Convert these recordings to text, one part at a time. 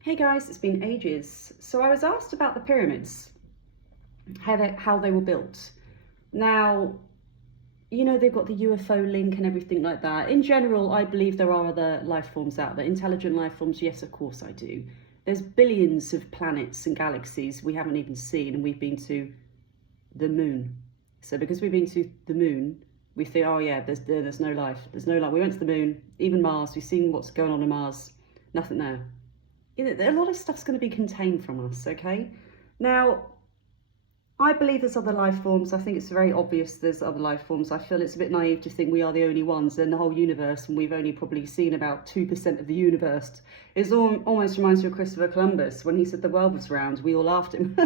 Hey guys, it's been ages. So I was asked about the pyramids, how they were built. Now, you know, they've got the UFO link and everything like that. In general, I believe there are other life forms out there. Intelligent life forms, yes, of course I do. There's billions of planets and galaxies we haven't even seen, and we've been to the moon. So because we've been to the moon, we think, oh yeah, there's no life. There's no life. We went to the moon, even Mars. We've seen what's going on Mars. Nothing there. You know, a lot of stuff's going to be contained from us, okay? Now, I believe there's other life forms. I think it's very obvious there's other life forms. I feel it's a bit naive to think we are the only ones in the whole universe, and we've only probably seen about 2% of the universe. It almost reminds me of Christopher Columbus when he said the world was round. We all laughed at him.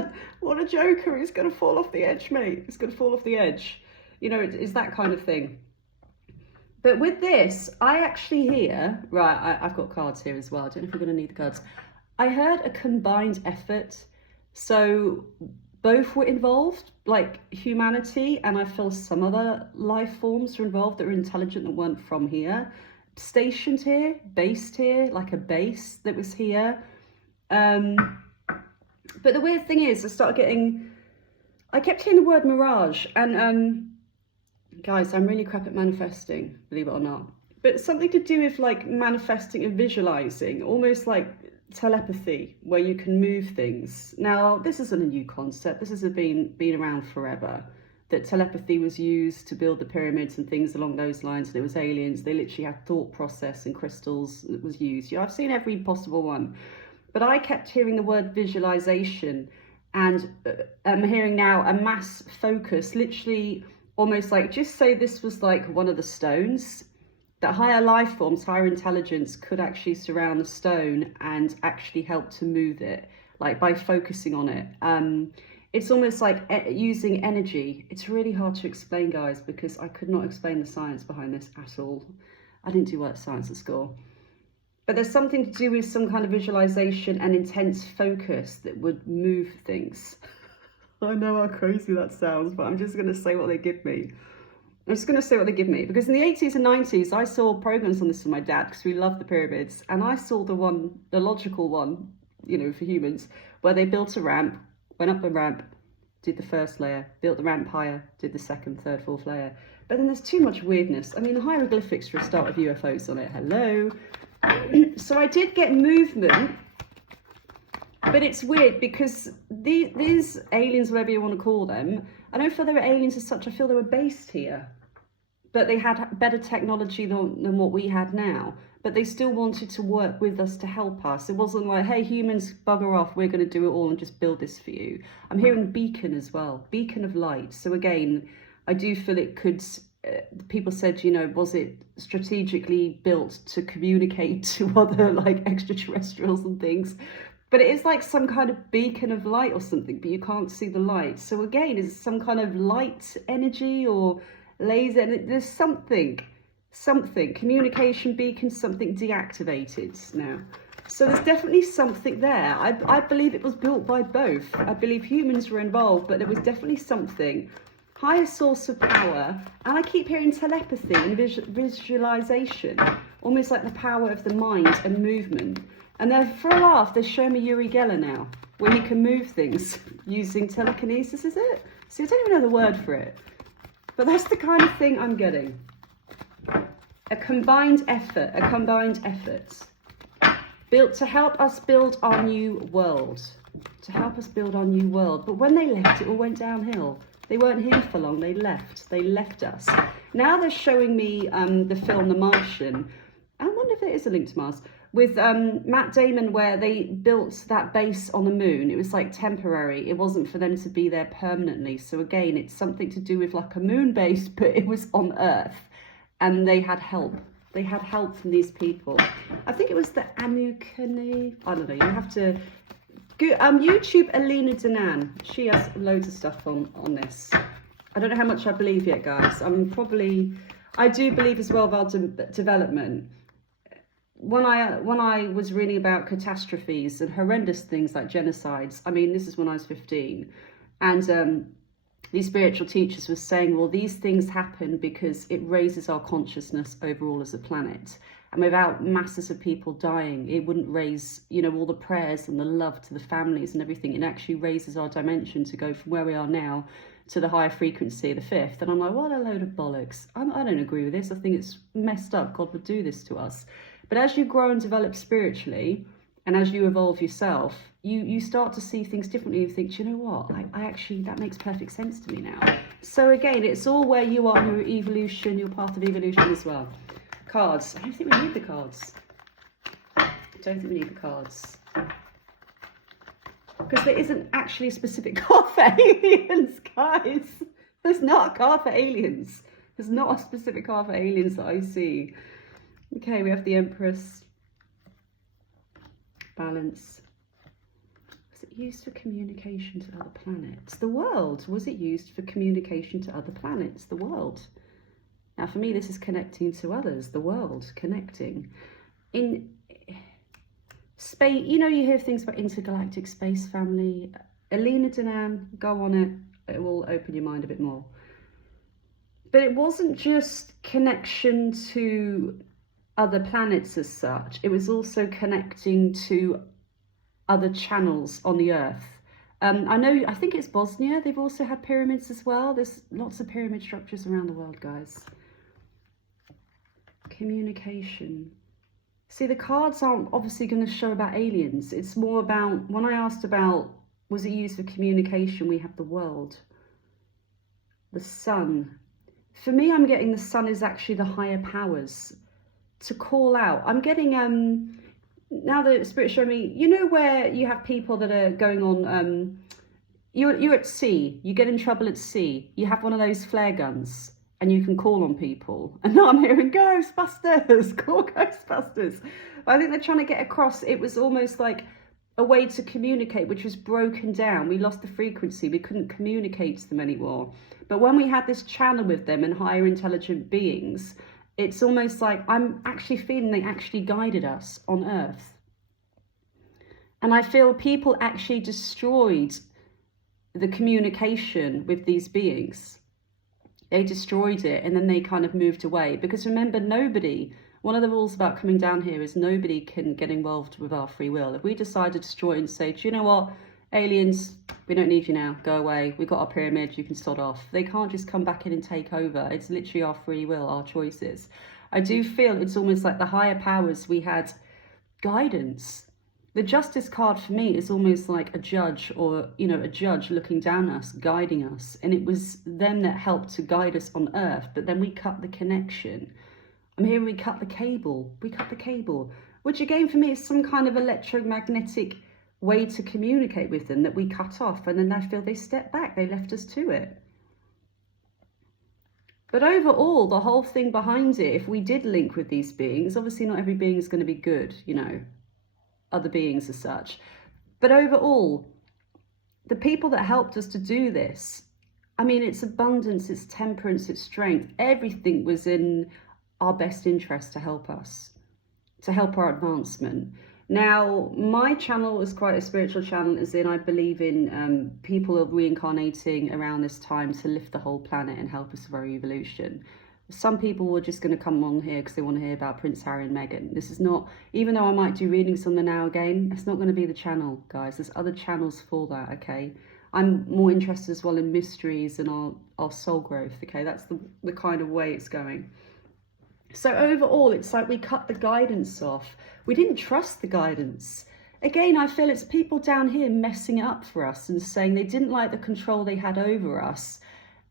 What a joker, he's going to fall off the edge, mate. He's going to fall off the edge. You know, it's that kind of thing. But with this, I actually hear, right, I've got cards here as well. I don't know if we're going to need the cards. I heard a combined effort. So both were involved, like humanity, and I feel some other life forms were involved that were intelligent that weren't from here. Stationed here, based here, like a base that was here. But the weird thing is, I kept hearing the word mirage, and guys, I'm really crap at manifesting, believe it or not. But something to do with like manifesting and visualizing, almost like telepathy, where you can move things. Now, this isn't a new concept. This has been around forever. That telepathy was used to build the pyramids and things along those lines, and it was aliens. They literally had thought process and crystals that was used. You know, I've seen every possible one. But I kept hearing the word visualization, and I'm hearing now a mass focus, literally almost like, just say this was like one of the stones, that higher life forms, higher intelligence could actually surround the stone and actually help to move it, like by focusing on it. It's almost like using energy. It's really hard to explain, guys, because I could not explain the science behind this at all. I didn't do earth science at school. But there's something to do with some kind of visualization and intense focus that would move things. I know how crazy that sounds, but I'm just going to say what they give me. Because in the 80s and 90s, I saw programs on this with my dad because we loved the pyramids. And I saw the logical one, you know, for humans, where they built a ramp, went up the ramp, did the first layer, built the ramp higher, did the second, third, fourth layer. But then there's too much weirdness. I mean, the hieroglyphics for a start with UFOs on it. Hello. So I did get movement. But it's weird because these aliens, whatever you want to call them, I don't feel they were aliens as such. I feel they were based here. But they had better technology than what we had now. But they still wanted to work with us to help us. It wasn't like, hey, humans, bugger off, we're going to do it all and just build this for you. I'm hearing beacon as well, beacon of light. So again, I do feel it could, people said, you know, was it strategically built to communicate to other like extraterrestrials and things? But it is like some kind of beacon of light or something, but you can't see the light. So again, it's some kind of light energy or laser. There's something, communication beacon, something deactivated now. So there's definitely something there. I believe it was built by both. I believe humans were involved, but there was definitely something. Higher source of power. And I keep hearing telepathy and visualization, almost like the power of the mind and movement. And then for a laugh, they're showing me Uri Geller now, where he can move things using telekinesis, is it? See, I don't even know the word for it. But that's the kind of thing I'm getting. A combined effort. Built to help us build our new world. But when they left, it all went downhill. They weren't here for long, they left us. Now they're showing me the film The Martian. I wonder if there is a link to Mars. With Matt Damon, where they built that base on the moon. It was like temporary. It wasn't for them to be there permanently. So again, it's something to do with like a moon base, but it was on Earth. And they had help. They had help from these people. I think it was the Anunnaki. I don't know. You have to go, YouTube Alina Danan. She has loads of stuff on this. I don't know how much I believe yet, guys. I do believe as well about development. When I was reading about catastrophes and horrendous things like genocides, I mean, this is when I was 15, and these spiritual teachers were saying, well, these things happen because it raises our consciousness overall as a planet. And without masses of people dying, it wouldn't raise, you know, all the prayers and the love to the families and everything. It actually raises our dimension to go from where we are now to the higher frequency, the fifth. And I'm like, what a load of bollocks. I don't agree with this. I think it's messed up. God would do this to us. But as you grow and develop spiritually, and as you evolve yourself, you start to see things differently. You think, do you know what? I actually, that makes perfect sense to me now. So again, it's all where you are in your evolution, your path of evolution as well. Cards. I don't think we need the cards. I don't think we need the cards. Because there isn't actually a specific card for aliens, guys. There's not a card for aliens. There's not a specific card for aliens that I see. Okay, we have the Empress. Balance. Was it used for communication to other planets? The world. Was it used for communication to other planets? The world. Now, for me, this is connecting to others. The world. Connecting. In space, you know, you hear things about intergalactic space family. Alina Danan, go on it. It will open your mind a bit more. But it wasn't just connection to other planets as such. It was also connecting to other channels on the earth. I think it's Bosnia. They've also had pyramids as well. There's lots of pyramid structures around the world, guys. Communication. See, the cards aren't obviously going to show about aliens. It's more about, when I asked about, was it used for communication, we have the world. The sun. For me, I'm getting the sun is actually the higher powers. To call out. I'm getting, now the Spirit showed me, you know where you have people that are going on, you're at sea, you get in trouble at sea, you have one of those flare guns, and you can call on people. And now I'm hearing Ghostbusters, call Ghostbusters. I think they're trying to get across, it was almost like a way to communicate, which was broken down. We lost the frequency, we couldn't communicate to them anymore. But when we had this channel with them and higher intelligent beings, it's almost like I'm actually feeling they actually guided us on Earth. And I feel people actually destroyed the communication with these beings. They destroyed it and then they kind of moved away. Because remember, one of the rules about coming down here is nobody can get involved with our free will. If we decide to destroy it and say, do you know what, aliens, we don't need you now, go away, we've got our pyramid, you can sod off. They can't just come back in and take over. It's literally our free will, our choices. I do feel it's almost like the higher powers, we had guidance. The Justice card for me is almost like a judge, or, you know, a judge looking down us, guiding us. And it was them that helped to guide us on Earth, but then we cut the connection. I'm hearing we cut the cable. We cut the cable, which again for me is some kind of electromagnetic way to communicate with them that we cut off, and then I feel they stepped back, they left us to it. But overall, the whole thing behind it, if we did link with these beings, obviously not every being is going to be good, you know, other beings as such, but overall, the people that helped us to do this, I mean, it's abundance, it's temperance, it's strength, everything was in our best interest to help us, to help our advancement. Now, my channel is quite a spiritual channel, as in I believe in people reincarnating around this time to lift the whole planet and help us with our evolution. Some people were just going to come on here because they want to hear about Prince Harry and Meghan. This is not, even though I might do readings on the now again, it's not going to be the channel, guys. There's other channels for that, okay? I'm more interested as well in mysteries and our soul growth, okay? That's the kind of way it's going. So overall, it's like we cut the guidance off. We didn't trust the guidance. Again, I feel it's people down here messing it up for us and saying they didn't like the control they had over us.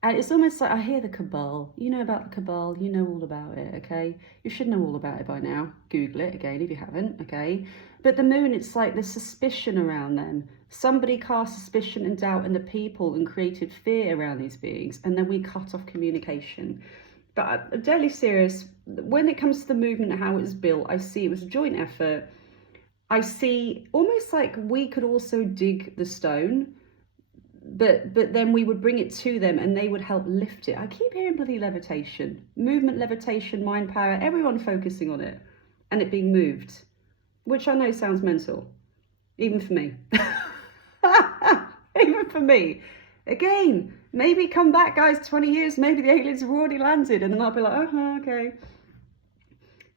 And it's almost like I hear the cabal. You know about the cabal, you know all about it, okay? You should know all about it by now. Google it again if you haven't, okay? But the moon, it's like there's suspicion around them. Somebody cast suspicion and doubt in the people and created fear around these beings, and then we cut off communication. But I'm deadly serious. When it comes to the movement and how it was built, I see it was a joint effort. I see almost like we could also dig the stone, but then we would bring it to them and they would help lift it. I keep hearing bloody levitation. Movement, levitation, mind power, everyone focusing on it and it being moved, which I know sounds mental, even for me. Even for me. Again, maybe come back, guys, 20 years, maybe the aliens have already landed and then I'll be like, okay.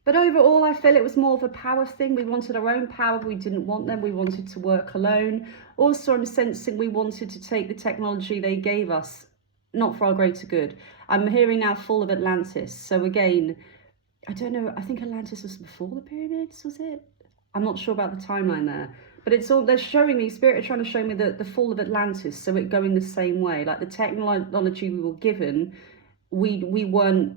But overall, I feel it was more of a power thing. We wanted our own power. We didn't want them. We wanted to work alone. Also, I'm sensing we wanted to take the technology they gave us, not for our greater good. I'm hearing now fall of Atlantis. So again, I don't know. I think Atlantis was before the pyramids, was it? I'm not sure about the timeline there. But it's all, they're showing me, Spirit are trying to show me the fall of Atlantis. So it going the same way. Like the technology we were given, we weren't...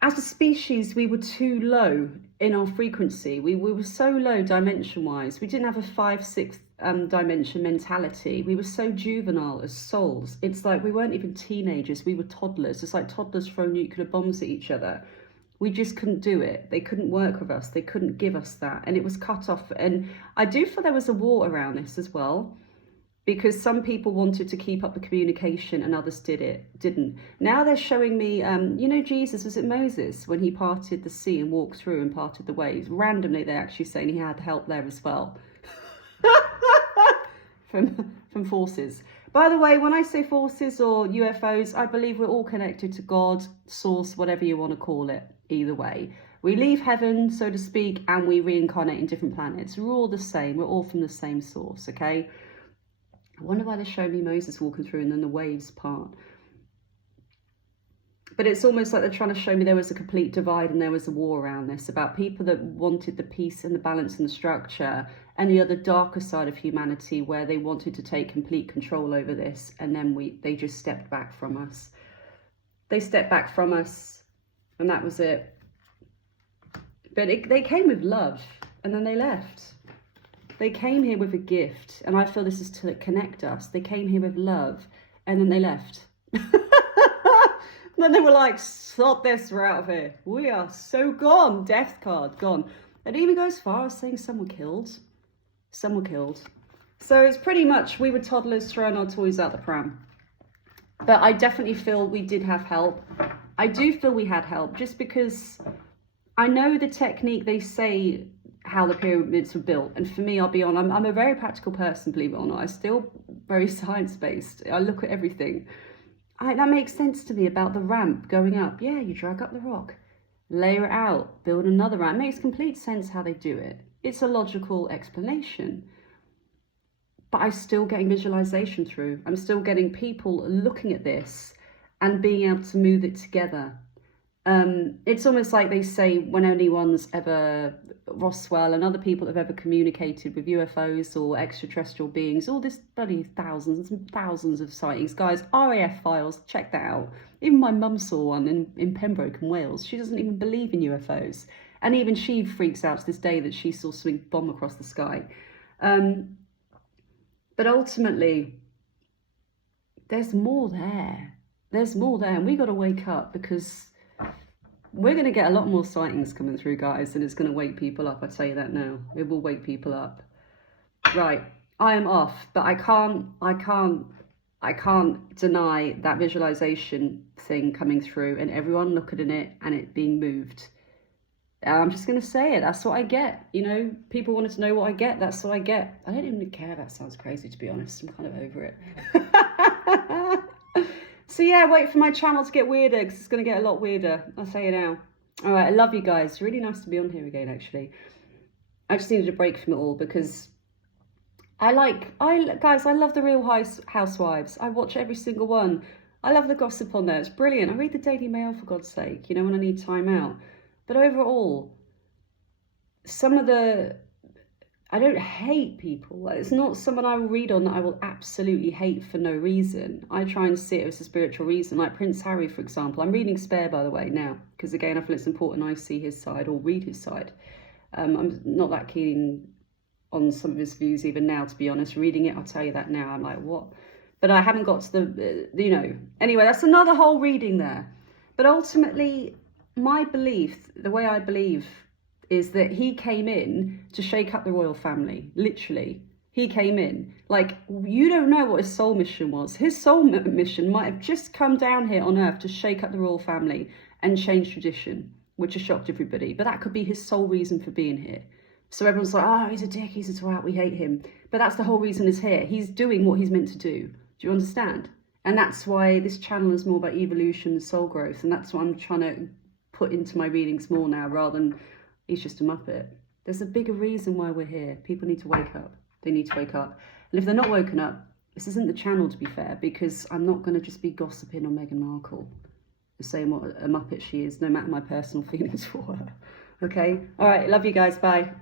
as a species, we were too low in our frequency. We were so low dimension-wise. We didn't have a 5-6 dimension mentality. We were so juvenile as souls. It's like we weren't even teenagers. We were toddlers. It's like toddlers throw nuclear bombs at each other. We just couldn't do it. They couldn't work with us. They couldn't give us that. And it was cut off. And I do feel there was a war around this as well, because some people wanted to keep up the communication and others didn't. Now they're showing me, you know, Jesus, was it Moses, when he parted the sea and walked through and parted the waves? Randomly, they're actually saying he had help there as well. from forces. By the way, when I say forces or UFOs, I believe we're all connected to God, source, whatever you want to call it, either way. We leave heaven, so to speak, and we reincarnate in different planets. We're all the same. We're all from the same source, okay? I wonder why they show me Moses walking through and then the waves part. But it's almost like they're trying to show me there was a complete divide and there was a war around this, about people that wanted the peace and the balance and the structure, and the other darker side of humanity where they wanted to take complete control over this, and then they just stepped back from us. They stepped back from us, and that was it. But they came with love, and then they left. They came here with a gift, and I feel this is to connect us. They came here with love, and then they left. Then they were like, sod this, we're out of here. We are so gone. Death card, gone. It even goes as far as saying some were killed. Some were killed. So it's pretty much, we were toddlers throwing our toys out the pram. But I definitely feel we did have help. I do feel we had help, just because I know the technique they say how the pyramids were built. And for me, I'll be honest, I'm a very practical person, believe it or not. I'm still very science-based. I look at everything. That makes sense to me about the ramp going up. Yeah, you drag up the rock, layer it out, build another ramp. It makes complete sense how they do it. It's a logical explanation. But I'm still getting visualization through. I'm still getting people looking at this and being able to move it together. It's almost like they say when anyone's ever, Roswell and other people have ever communicated with UFOs or extraterrestrial beings, all this bloody thousands and thousands of sightings. Guys, RAF files, check that out. Even my mum saw one in Pembroke in Wales. She doesn't even believe in UFOs. And even she freaks out to this day that she saw something bomb across the sky. But ultimately, there's more there. There's more there, and we got to wake up, because we're going to get a lot more sightings coming through, guys, and it's going to wake people up. I tell you that now. It will wake people up. Right, I am off, but I can't deny that visualization thing coming through and everyone looking at it and it being moved. I'm just going to say it. That's what I get. You know, people wanted to know what I get. That's what I get. I don't even care. That sounds crazy, to be honest. I'm kind of over it. So yeah, wait for my channel to get weirder, because it's going to get a lot weirder. I'll say it now. All right, I love you guys. Really nice to be on here again, actually. I just needed a break from it all, because guys, I love the Real Housewives. I watch every single one. I love the gossip on there. It's brilliant. I read the Daily Mail, for God's sake, you know, when I need time out. But overall, I don't hate people. It's not someone I will read on that I will absolutely hate for no reason. I try and see it as a spiritual reason. Like Prince Harry, for example. I'm reading Spare, by the way, now. Because again, I feel it's important I see his side or read his side. I'm not that keen on some of his views even now, to be honest. Reading it, I'll tell you that now. I'm like, what? But I haven't got to the, you know. Anyway, that's another whole reading there. But ultimately, my belief, the way I believe, is that he came in to shake up the royal family. Literally, he came in. Like, you don't know what his soul mission was. His soul mission might have just come down here on earth to shake up the royal family and change tradition, which has shocked everybody. But that could be his sole reason for being here. So everyone's like, oh, he's a dick, he's a twat, we hate him. But that's the whole reason he's here. He's doing what he's meant to do. Do you understand? And that's why this channel is more about evolution and soul growth. And that's what I'm trying to put into my readings more now, rather than he's just a Muppet. There's a bigger reason why we're here. People need to wake up. They need to wake up. And if they're not woken up, this isn't the channel, to be fair, because I'm not going to just be gossiping on Meghan Markle, saying what a Muppet she is, no matter my personal feelings for her. Okay? All right. Love you guys. Bye.